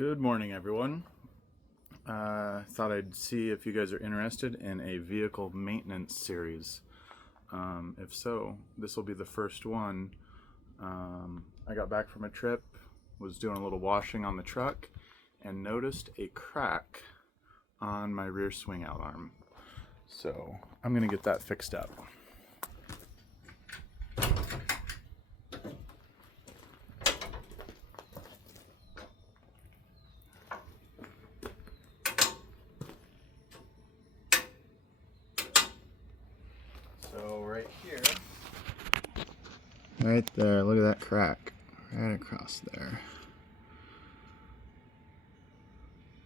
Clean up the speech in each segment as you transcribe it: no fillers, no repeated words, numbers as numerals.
Good morning, everyone. Thought I'd see if you guys are interested in a vehicle maintenance series. If so, this will be the first one. I got back from a trip, was doing a little washing on the truck, and noticed a crack on my rear swing out arm. So I'm gonna get that fixed up. So right here, right there, look at that crack right across there.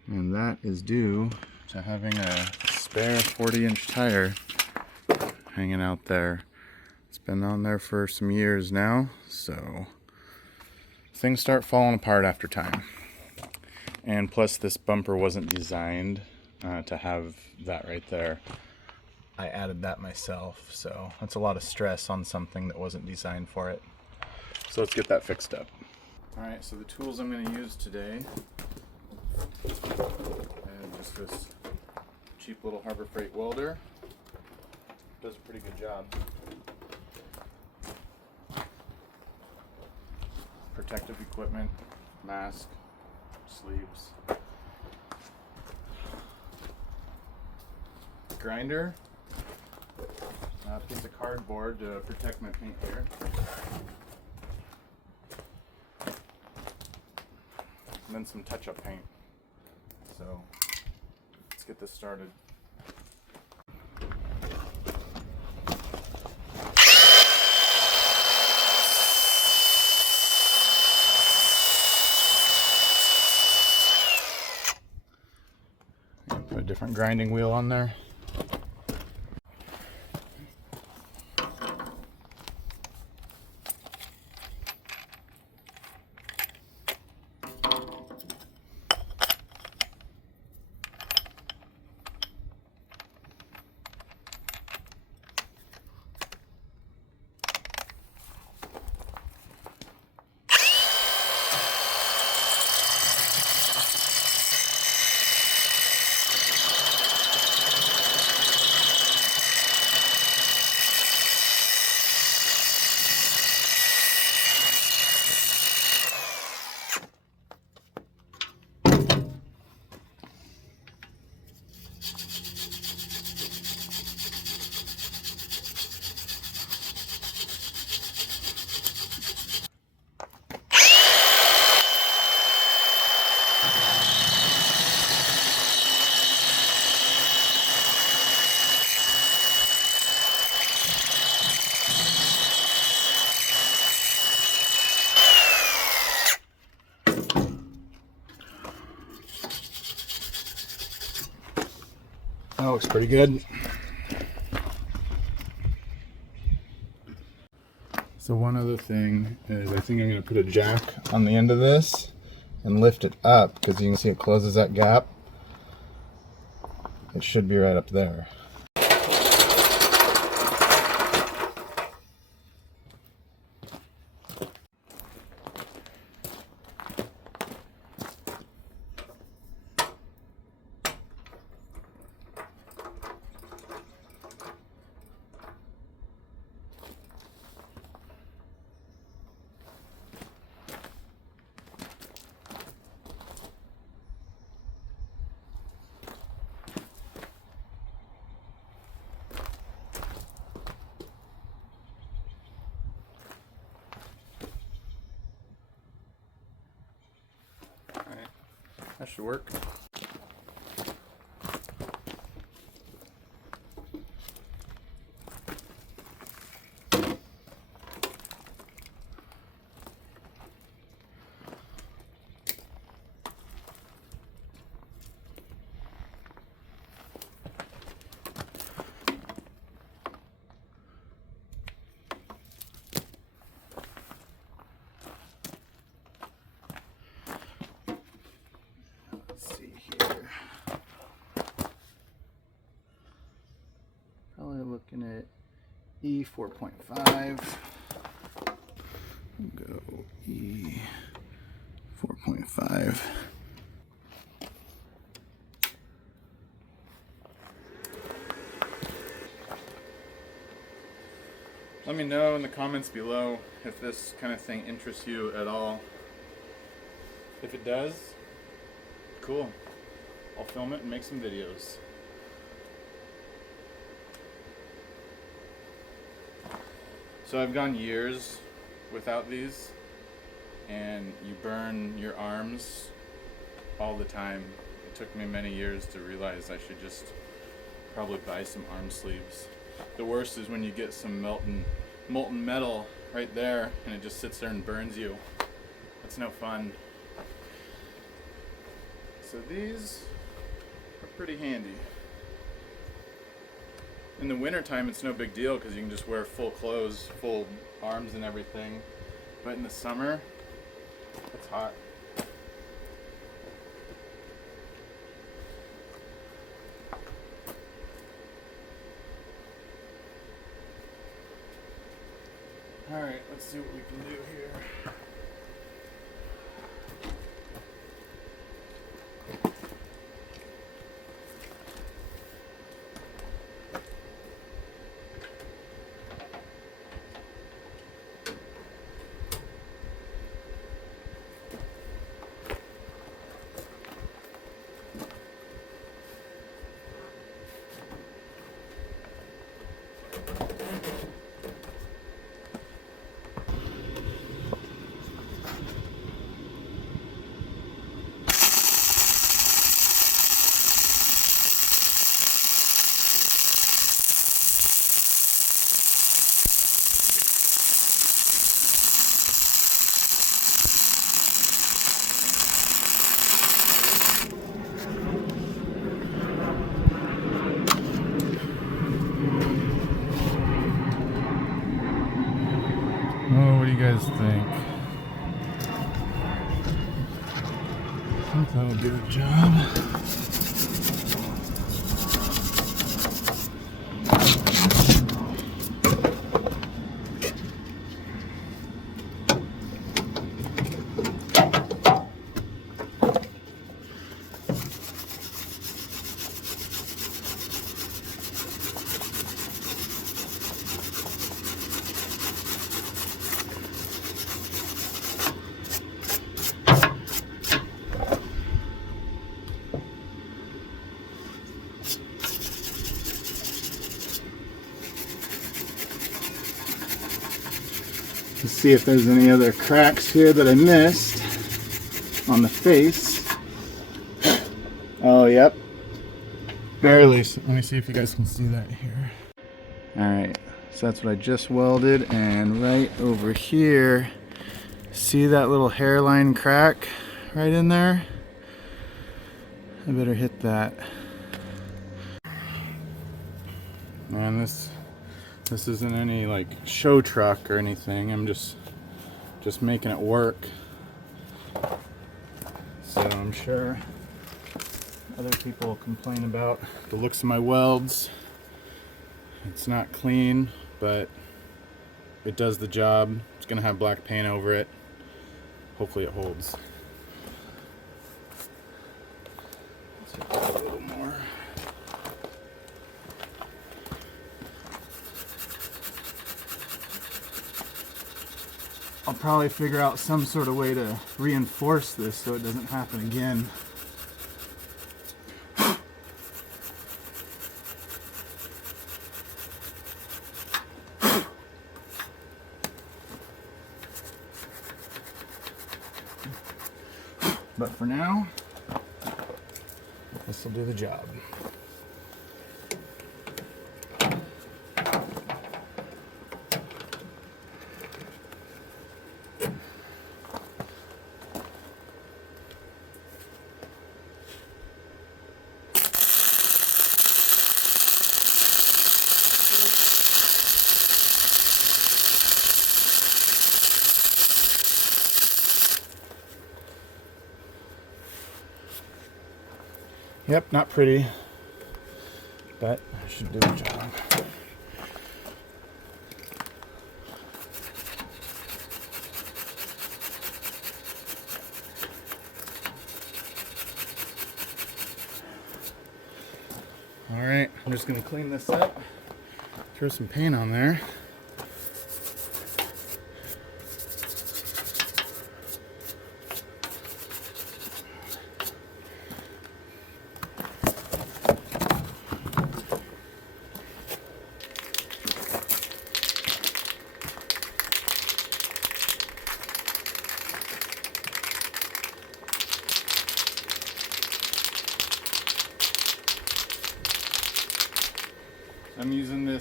And that is due to having a spare 40-inch tire hanging out there. It's been on there for some years now, so things start falling apart after time. And plus this bumper wasn't designed to have that right there. I added that myself, so that's a lot of stress on something that wasn't designed for it. So let's get that fixed up. Alright, so the tools I'm going to use today, and just this cheap little Harbor Freight welder. Does a pretty good job. Protective equipment, mask, sleeves. Grinder, a piece of cardboard to protect my paint here. And then some touch-up paint. So let's get this started. Put a different grinding wheel on there. That looks pretty good. So one other thing is I think I'm going to put a jack on the end of this and lift it up, because you can see it closes that gap. It should be right up there. That should work. Let's see here. Probably looking at E 4.5. Go E 4.5. Let me know in the comments below if this kind of thing interests you at all. If it does, cool. I'll film it and make some videos. So I've gone years without these, and you burn your arms all the time. It took me many years to realize I should just probably buy some arm sleeves. The worst is when you get some molten metal right there and it just sits there and burns you. That's no fun. So these are pretty handy. In the wintertime it's no big deal because you can just wear full clothes, full arms and everything. But in the summer, it's hot. Alright, let's see what we can do here. Oh, what do you guys think? I think that'll do a job. Let's see if there's any other cracks here that I missed on the face. Oh, yep. Barely. Let me see if you guys can see that here. Alright, so that's what I just welded, and right over here, see that little hairline crack right in there? I better hit that. And this isn't any like show truck or anything. I'm just making it work. So I'm sure other people will complain about the looks of my welds. It's not clean, but it does the job. It's gonna have black paint over it. Hopefully it holds. Let's see if I have a little more. I'll probably figure out some sort of way to reinforce this so it doesn't happen again. But for now, this will do the job. Yep, not pretty, but I should do a job. All right, I'm just gonna clean this up, throw some paint on there,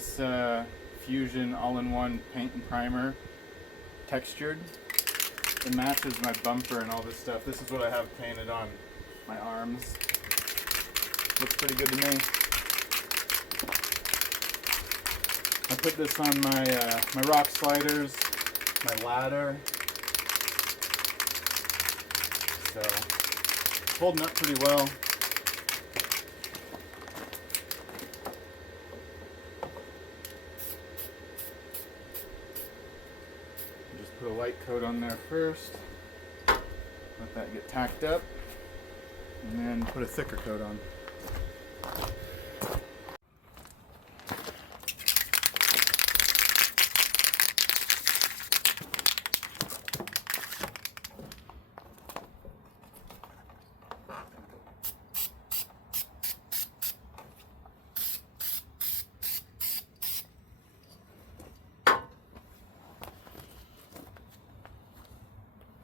this Fusion all-in-one paint and primer textured. It matches my bumper and all this stuff. This is what I have painted on my arms. Looks pretty good to me. I put this on my rock sliders, my ladder. So it's holding up pretty well. Just put a light coat on there first. Let that get tacked up, and then put a thicker coat on.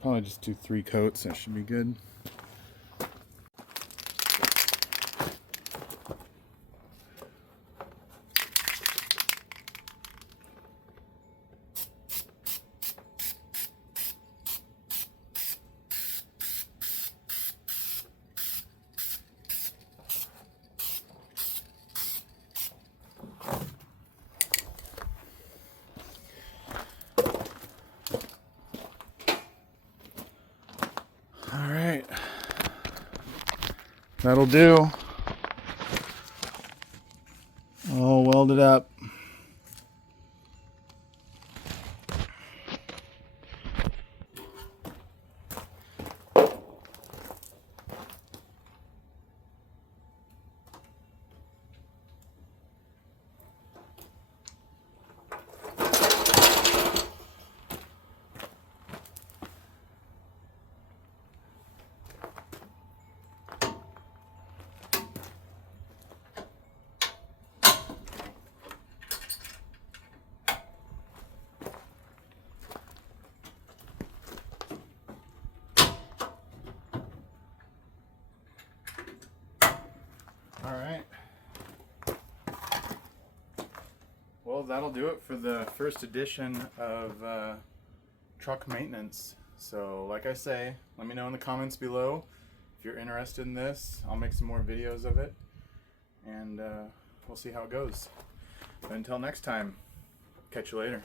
Probably just do 3 coats, that should be good. Alright, that'll do. All welded up. Alright. Well, that'll do it for the first edition of truck maintenance. So, like I say, let me know in the comments below if you're interested in this. I'll make some more videos of it, and we'll see how it goes. But until next time, catch you later.